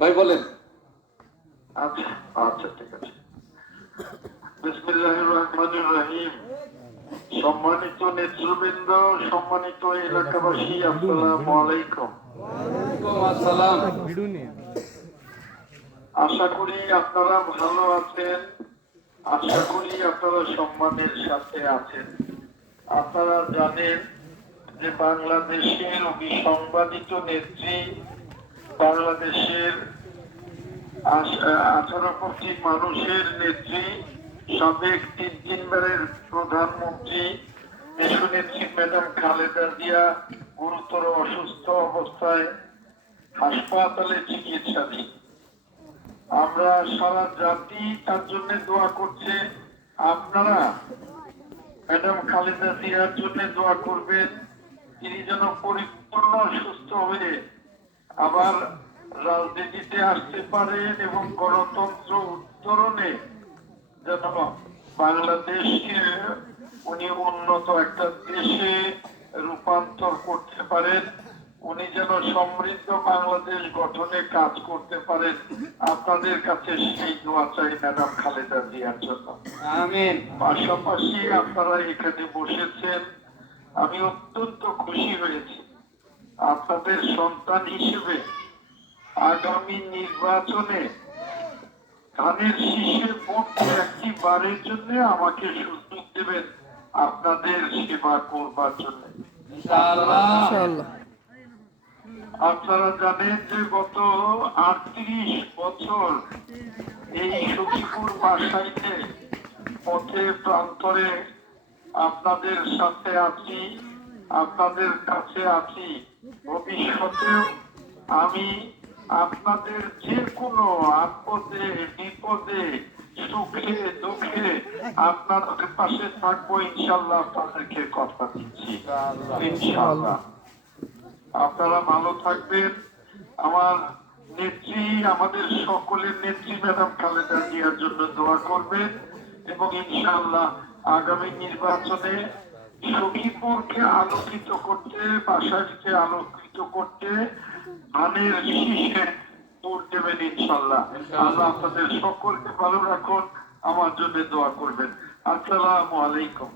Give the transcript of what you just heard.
ভাই বলেন। আচ্ছা আচ্ছা ঠিক আছে। বিসমিল্লাহির রহমানির রহিম। সম্মানিত নেতৃবৃন্দ, সম্মানিত এলাকাবাসী, আসসালামু আলাইকুম। আসসালাম। আশা করি আপনারা ভালো আছেন, আশা করি আপনারা সম্মানের সাথে আছেন। আপনারা জানেন যে বাংলাদেশের অবিসংবাদিত নেত্রী, বাংলাদেশের 18 কোটি মানুষের নেত্রী, সাবেক তিনবারের প্রধানমন্ত্রী দেশনেত্রী ম্যাডাম খালেদা জিয়া গুরুতর অসুস্থ অবস্থায় হাসপাতালে চিকিৎসাধীন। আমরা সারা জাতি তার জন্য দোয়া করছে। আপনারা ম্যাডাম খালেদা জিয়ার জন্য দোয়া করবেন, তিনি যেন পরিপূর্ণ সুস্থ হয়ে আবার রাজনীতিতে আসতে পারেন এবং গণতন্ত্র উত্তরণে যেন বাংলাদেশকে উনি উন্নত একটা দেশে রূপান্তর করতে পারেন, উনি যেন সমৃদ্ধ বাংলাদেশ গঠনে কাজ করতে পারেন। আপনাদের কাছে সেই দোয়া চাই ম্যাডাম খালেদা জিয়ার জন্য। আমিন। পাশাপাশি আপনারা এখানে বসেছেন, আমি অত্যন্ত খুশি হয়েছি। আপনাদের সন্তান হিসেবে আগামী নির্বাচনে ধানের শীষে ভোট একটি বারের জন্য আমাকে সুযোগ দেবেন আপনাদের সেবা করবার জন্য। আপনারা জানেন যে গত 38 বছর এই সখীপুর বাসাইতে পথে প্রান্তরে আপনাদের সাথে আছি, আপনাদের কাছে আছি। ভবিষ্যতেও আমি আপনাদের যে কোনো আপদে বিপদে সুখে দুঃখে আপনাদের পাশে থাকবো ইনশাল্লাহ। আপনাদেরকে কথা দিচ্ছি ইনশাল্লাহ। আপনারা ভালো থাকবেন। আমার নেত্রী, আমাদের সকলের নেত্রী ম্যাডাম খালেদা জিয়ার জন্য দোয়া করবেন এবং ইনশাআল্লাহ আগামী নির্বাচনে সখীপুরকে আলোকিত করতে, বাসাইকে আলোকিত করতে ধানের শীষে ভোট দেবেন ইনশাআল্লাহ। আল্লাহ আপনাদের সকলকে ভালো রাখুন, আমার জন্য দোয়া করবেন। আসসালামু আলাইকুম।